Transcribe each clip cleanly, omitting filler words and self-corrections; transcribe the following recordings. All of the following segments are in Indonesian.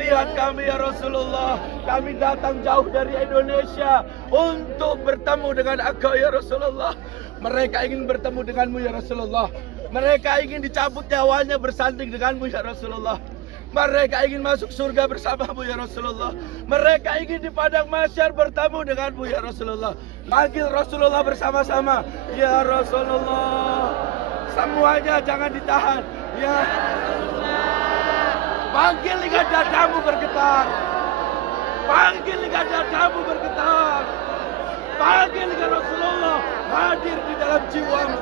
Lihat kami ya Rasulullah, kami datang jauh dari Indonesia untuk bertemu dengan Engkau ya Rasulullah. Mereka ingin bertemu denganmu ya Rasulullah. Mereka ingin dicabut nyawanya bersanding denganmu ya Rasulullah. Mereka ingin masuk surga bersamamu ya Rasulullah. Mereka ingin di padang mahsyar bertemu denganmu ya Rasulullah. Panggil Rasulullah bersama-sama. Ya Rasulullah. Semuanya jangan ditahan. Ya Rasulullah. Panggil hingga dadamu bergetar. Panggil hingga dadamu bergetar. Panggil hingga Rasulullah hadir di dalam jiwamu.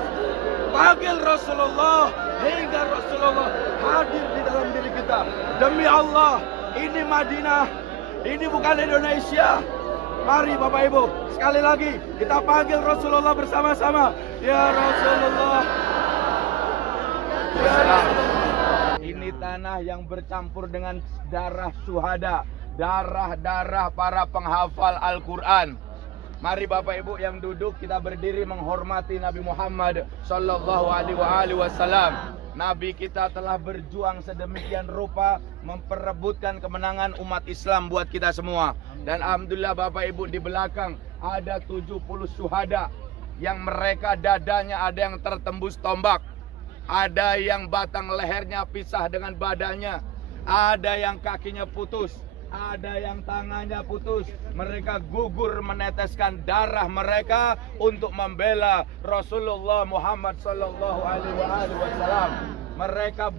Panggil Rasulullah hingga Rasulullah hadir di dalam diri kita. Demi Allah, ini Madinah, ini bukan Indonesia. Mari Bapak Ibu, sekali lagi kita panggil Rasulullah bersama-sama. Ya Rasulullah. Ya Rasulullah. Ini tanah yang bercampur dengan darah syuhada, darah-darah para penghafal Al-Quran. Mari Bapak Ibu yang duduk, kita berdiri menghormati Nabi Muhammad Sallallahu Alaihi Wasallam. Nabi kita telah berjuang sedemikian rupa memperebutkan kemenangan umat Islam buat kita semua. Dan Alhamdulillah Bapak Ibu, di belakang ada 70 syuhada yang mereka dadanya ada yang tertembus tombak, ada yang batang lehernya pisah dengan badannya, ada yang kakinya putus, ada yang tangannya putus. Mereka gugur meneteskan darah mereka untuk membela Rasulullah Muhammad Sallallahu Alaihi Wasallam. Mereka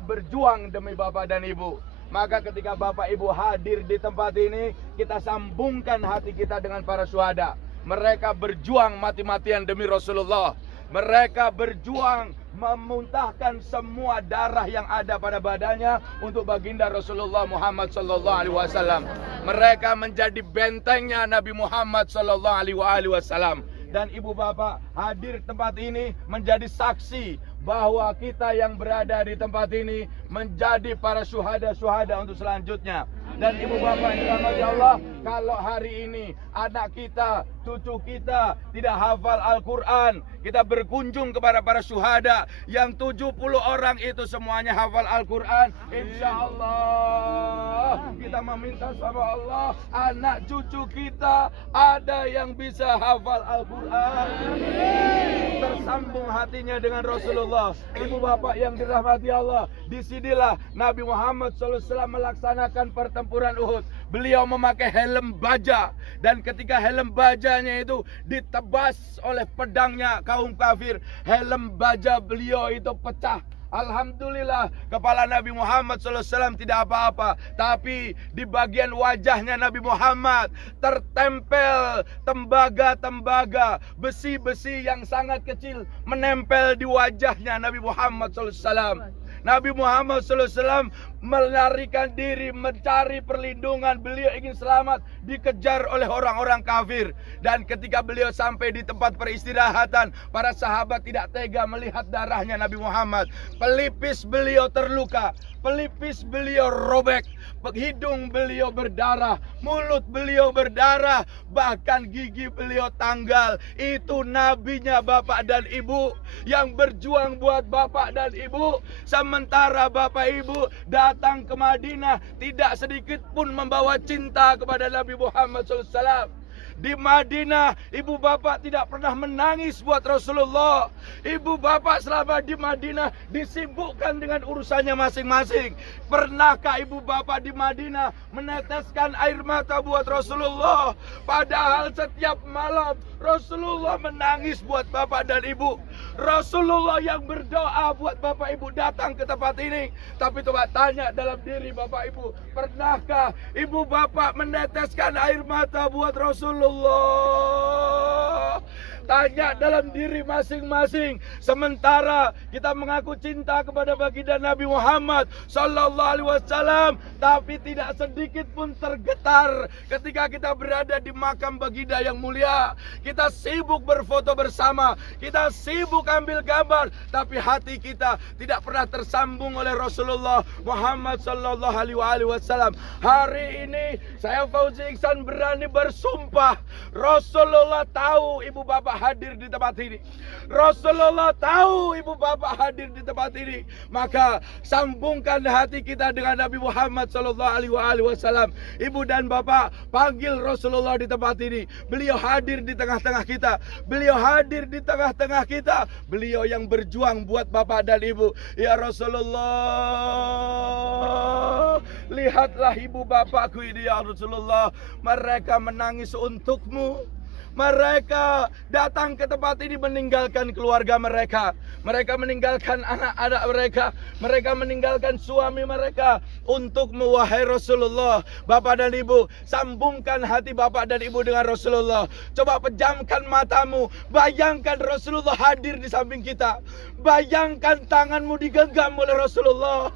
berjuang demi Bapak dan Ibu. Maka ketika Bapak Ibu hadir di tempat ini, kita sambungkan hati kita dengan para syuhada. Mereka berjuang mati-matian demi Rasulullah. Mereka berjuang memuntahkan semua darah yang ada pada badannya untuk baginda Rasulullah Muhammad Sallallahu Alaihi Wasallam. Mereka menjadi bentengnya Nabi Muhammad Sallallahu Alaihi Wasallam. Dan ibu bapak hadir tempat ini menjadi saksi bahwa kita yang berada di tempat ini menjadi para syuhada-syuhada untuk selanjutnya. Dan ibu bapak yang dirahmati Allah, kalau hari ini anak kita, cucu kita tidak hafal Al-Quran, kita berkunjung kepada para syuhada yang 70 orang itu semuanya hafal Al-Quran, insya Allah kita meminta sama Allah, anak cucu kita ada yang bisa hafal Al-Quran, tersambung hatinya dengan Rasulullah. Ibu bapak yang dirahmati Allah, disinilah Nabi Muhammad SAW melaksanakan pertempuran Uhud. Beliau memakai helm baja, dan ketika helm bajanya itu ditebas oleh pedangnya kaum kafir, helm baja beliau itu pecah. Alhamdulillah kepala Nabi Muhammad SAW tidak apa-apa, tapi di bagian wajahnya Nabi Muhammad tertempel tembaga-tembaga, besi-besi yang sangat kecil menempel di wajahnya Nabi Muhammad SAW. Nabi Muhammad SAW melarikan diri, mencari perlindungan. Beliau ingin selamat, dikejar oleh orang-orang kafir. Dan ketika beliau sampai di tempat peristirahatan, para sahabat tidak tega melihat darahnya Nabi Muhammad. Pelipis beliau terluka, pelipis beliau robek, hidung beliau berdarah, mulut beliau berdarah, bahkan gigi beliau tanggal. Itu nabinya Bapak dan Ibu yang berjuang buat Bapak dan Ibu. Sementara Bapak Ibu datang ke Madinah tidak sedikit pun membawa cinta kepada Nabi Muhammad SAW. Di Madinah, ibu bapak tidak pernah menangis buat Rasulullah. Ibu bapak selama di Madinah disibukkan dengan urusannya masing-masing. Pernahkah ibu bapak di Madinah meneteskan air mata buat Rasulullah? Padahal setiap malam Rasulullah menangis buat bapak dan ibu. Rasulullah yang berdoa buat bapak ibu datang ke tempat ini. Tapi coba tanya dalam diri bapak ibu, pernahkah ibu bapak meneteskan air mata buat Rasulullah? Tanya dalam diri masing-masing. Sementara kita mengaku cinta kepada baginda Nabi Muhammad Sallallahu Alaihi Wasallam, tapi tidak sedikit pun tergetar ketika kita berada di makam baginda yang mulia. Kita sibuk berfoto bersama, kita sibuk ambil gambar, tapi hati kita tidak pernah tersambung oleh Rasulullah Muhammad Sallallahu Alaihi Wasallam. Hari ini saya Fauzi Ihsan berani bersumpah, Rasulullah tahu ibu bapak hadir di tempat ini. Rasulullah tahu ibu bapak hadir di tempat ini. Maka sambungkan hati kita dengan Nabi Muhammad SAW. Ibu dan bapak, panggil Rasulullah di tempat ini. Beliau hadir di tengah-tengah kita. Beliau hadir di tengah-tengah kita. Beliau yang berjuang buat bapak dan ibu. Ya Rasulullah, lihatlah ibu bapakku ini ya Rasulullah. Mereka menangis untukmu. Mereka datang ke tempat ini meninggalkan keluarga mereka. Mereka meninggalkan anak-anak mereka. Mereka meninggalkan suami mereka untukmu wahai Rasulullah. Bapak dan ibu, sambungkan hati bapak dan ibu dengan Rasulullah. Coba pejamkan matamu. Bayangkan Rasulullah hadir di samping kita. Bayangkan tanganmu digenggam oleh Rasulullah.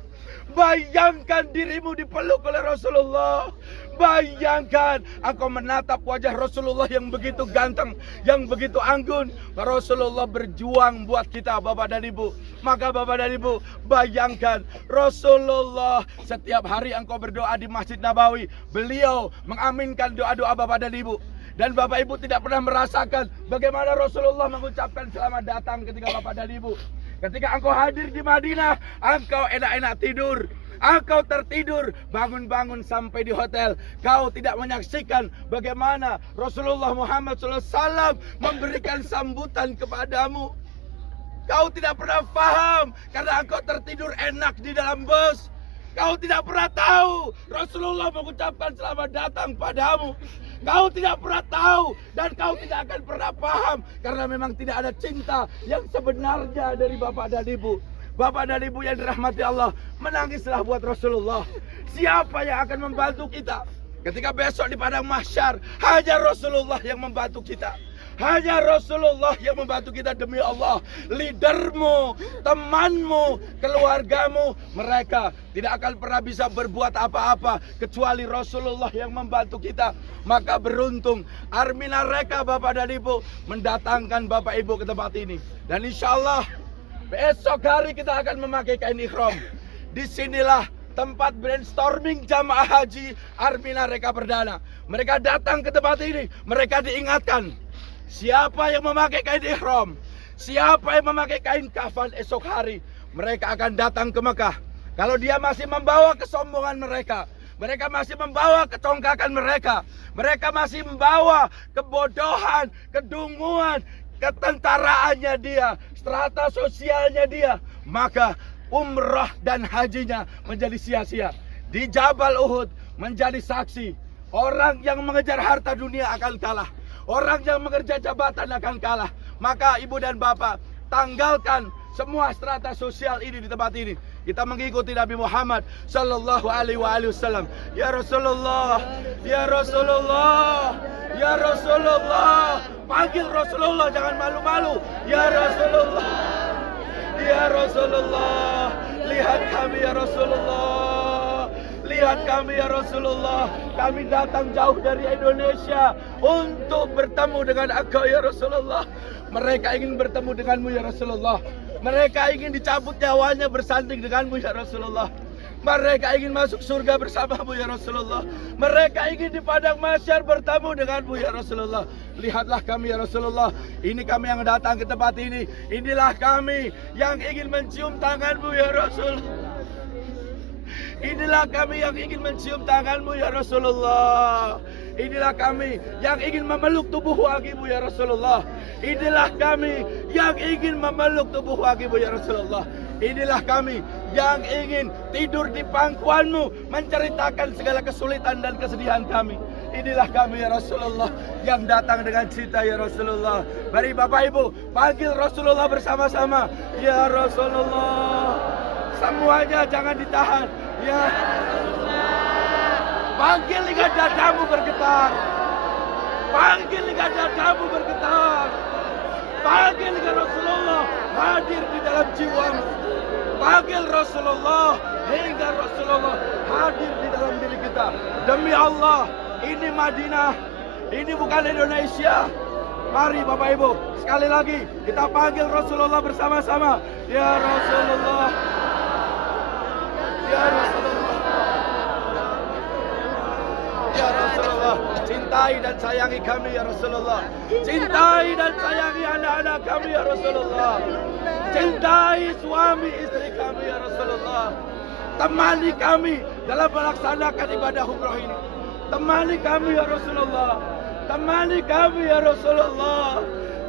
Bayangkan dirimu dipeluk oleh Rasulullah. Bayangkan engkau menatap wajah Rasulullah yang begitu ganteng, yang begitu anggun. Rasulullah berjuang buat kita bapak dan ibu. Maka bapak dan ibu, bayangkan Rasulullah setiap hari engkau berdoa di Masjid Nabawi. Beliau mengaminkan doa-doa bapak dan ibu. Dan bapak ibu tidak pernah merasakan bagaimana Rasulullah mengucapkan selamat datang ketika bapak dan ibu. Ketika engkau hadir di Madinah, engkau enak-enak tidur. Engkau tertidur, bangun-bangun sampai di hotel. Kau tidak menyaksikan bagaimana Rasulullah Muhammad SAW memberikan sambutan kepadamu. Kau tidak pernah paham karena engkau tertidur enak di dalam bus. Kau tidak pernah tahu Rasulullah mengucapkan selamat datang padamu. Kau tidak pernah tahu dan kau tidak akan pernah paham karena memang tidak ada cinta yang sebenarnya dari bapak dan ibu. Bapak dan ibu yang dirahmati Allah, menangislah buat Rasulullah. Siapa yang akan membantu kita ketika besok di padang mahsyar? Hanya Rasulullah yang membantu kita. Hanya Rasulullah yang membantu kita demi Allah. Leadermu, temanmu, keluargamu, mereka tidak akan pernah bisa berbuat apa-apa kecuali Rasulullah yang membantu kita. Maka beruntung Armina Reka bapak dan ibu mendatangkan bapak ibu ke tempat ini. Dan insya Allah besok hari kita akan memakai kain ikhram. Disinilah tempat brainstorming jamaah haji Armina Reka Perdana. Mereka datang ke tempat ini. Mereka diingatkan, siapa yang memakai kain ihram, siapa yang memakai kain kafan esok hari, mereka akan datang ke Mekah. Kalau dia masih membawa kesombongan mereka, mereka masih membawa kecongkakan mereka, mereka masih membawa kebodohan, kedunguan, ketentaraannya dia, strata sosialnya dia, maka umrah dan hajinya menjadi sia-sia. Di Jabal Uhud menjadi saksi, orang yang mengejar harta dunia akan kalah, orang yang mengejar jabatan akan kalah. Maka ibu dan bapak, tanggalkan semua strata sosial ini di tempat ini. Kita mengikuti Nabi Muhammad Sallallahu Alaihi Wasallam. Ya Rasulullah, ya Rasulullah, ya Rasulullah. Panggil Rasulullah, jangan malu-malu. Ya Rasulullah, ya Rasulullah. Lihat kami ya Rasulullah. Lihat kami ya Rasulullah. Kami datang jauh dari Indonesia untuk bertemu dengan Engkau ya Rasulullah. Mereka ingin bertemu denganmu ya Rasulullah. Mereka ingin dicabut nyawanya bersanding denganmu ya Rasulullah. Mereka ingin masuk surga bersamamu ya Rasulullah. Mereka ingin di padang mahsyar bertemu denganmu ya Rasulullah. Lihatlah kami ya Rasulullah. Ini kami yang datang ke tempat ini. Inilah kami yang ingin mencium tanganmu ya Rasulullah. Inilah kami yang ingin mencium tanganmu ya Rasulullah. Inilah kami yang ingin memeluk tubuh wagimu ya Rasulullah. Inilah kami yang ingin memeluk tubuh wagimu ya Rasulullah. Inilah kami yang ingin tidur di pangkuanmu, menceritakan segala kesulitan dan kesedihan kami. Inilah kami ya Rasulullah yang datang dengan cinta ya Rasulullah. Mari Bapak Ibu panggil Rasulullah bersama-sama. Ya Rasulullah. Semuanya jangan ditahan. Ya panggil hingga dadamu bergetar. Panggil hingga dadamu bergetar. Panggil hingga Rasulullah hadir di dalam jiwamu. Panggil Rasulullah hingga Rasulullah hadir di dalam diri kita. Demi Allah, ini Madinah, ini bukan Indonesia. Mari Bapak Ibu, sekali lagi kita panggil Rasulullah bersama-sama. Ya Rasulullah, ya Rasulullah, ya Rasulullah. Cintai Cintai dan sayangi kami ya Rasulullah. Cintai dan sayangi anak-anak kami ya Rasulullah. Cintai suami istri kami ya Rasulullah. Temani kami dalam melaksanakan ibadah umrah ini. Temani kami ya Rasulullah. Temani kami ya Rasulullah.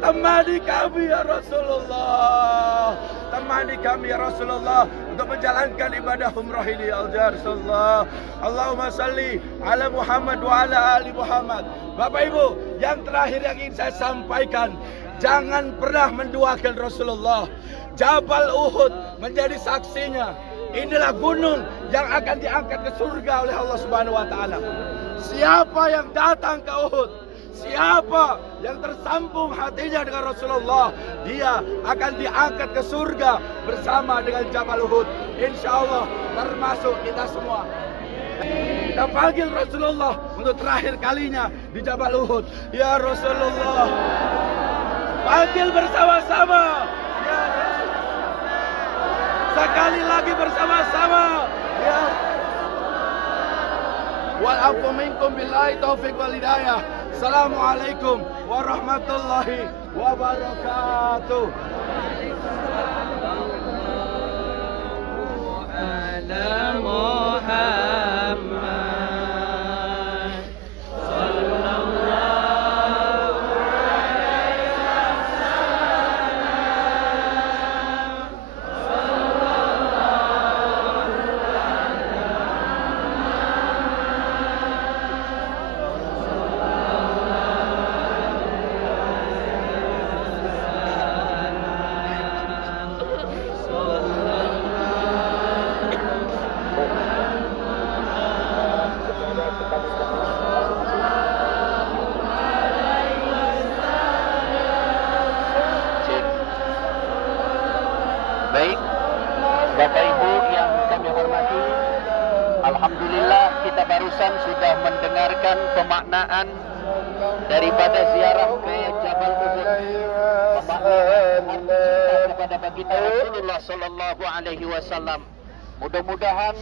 Temani kami ya Rasulullah. Temani kami ya Rasulullah untuk menjalankan ibadah umrah ini ya Rasulullah. Allahumma salli ala Muhammad wa ala ali Muhammad. Bapak Ibu, yang terakhir yang ingin saya sampaikan, jangan pernah menduakan Rasulullah. Jabal Uhud menjadi saksinya. Inilah gunung yang akan diangkat ke surga oleh Allah Subhanahu wa taala. Siapa yang datang ke Uhud, siapa yang tersambung hatinya dengan Rasulullah, dia akan diangkat ke surga bersama dengan Jabal Uhud. Insya Allah termasuk kita semua. Kita panggil Rasulullah untuk terakhir kalinya di Jabal Uhud. Ya Rasulullah, panggil bersama-sama. Ya Rasulullah, sekali lagi bersama-sama. Ya. Wal afu minkum billahi taufiq wal hidayah. Assalamualaikum warahmatullahi wabarakatuh. Ala Muhammad sallallahu alaihi Baik, Bapak Ibu yang kami hormati, alhamdulillah kita barusan sudah mendengarkan pemaknaan daripada ziarah ke Jabal Uhud, pemaknaan kepada baginda Rasulullah sallallahu alaihi wasallam. Mudah-mudahan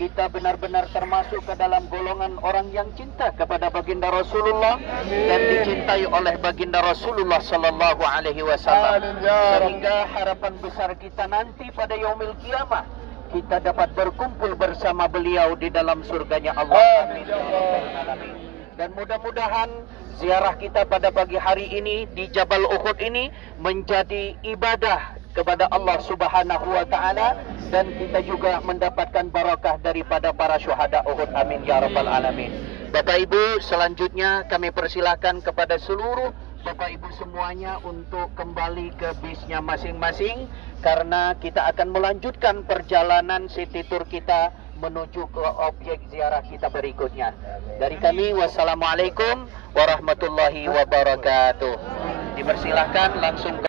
kita benar-benar termasuk ke dalam golongan orang yang cinta kepada baginda Rasulullah dan dicintai oleh baginda Rasulullah sallallahu alaihi wasallam, sehingga harapan besar kita nanti pada yaumil kiamah kita dapat berkumpul bersama beliau di dalam surganya Allah. Amin ya rabbal alamin. Dan mudah-mudahan ziarah kita pada pagi hari ini di Jabal Uhud ini menjadi ibadah kepada Allah Subhanahu wa taala, dan kita juga mendapatkan barakah daripada para syuhada Uhud. Amin ya rabbal alamin. Bapak Ibu, selanjutnya kami persilakan kepada seluruh Bapak Ibu semuanya untuk kembali ke bisnya masing-masing, karena kita akan melanjutkan perjalanan city tour kita menuju ke objek ziarah kita berikutnya. Dari kami, wassalamualaikum warahmatullahi wabarakatuh. Dipersilahkan langsung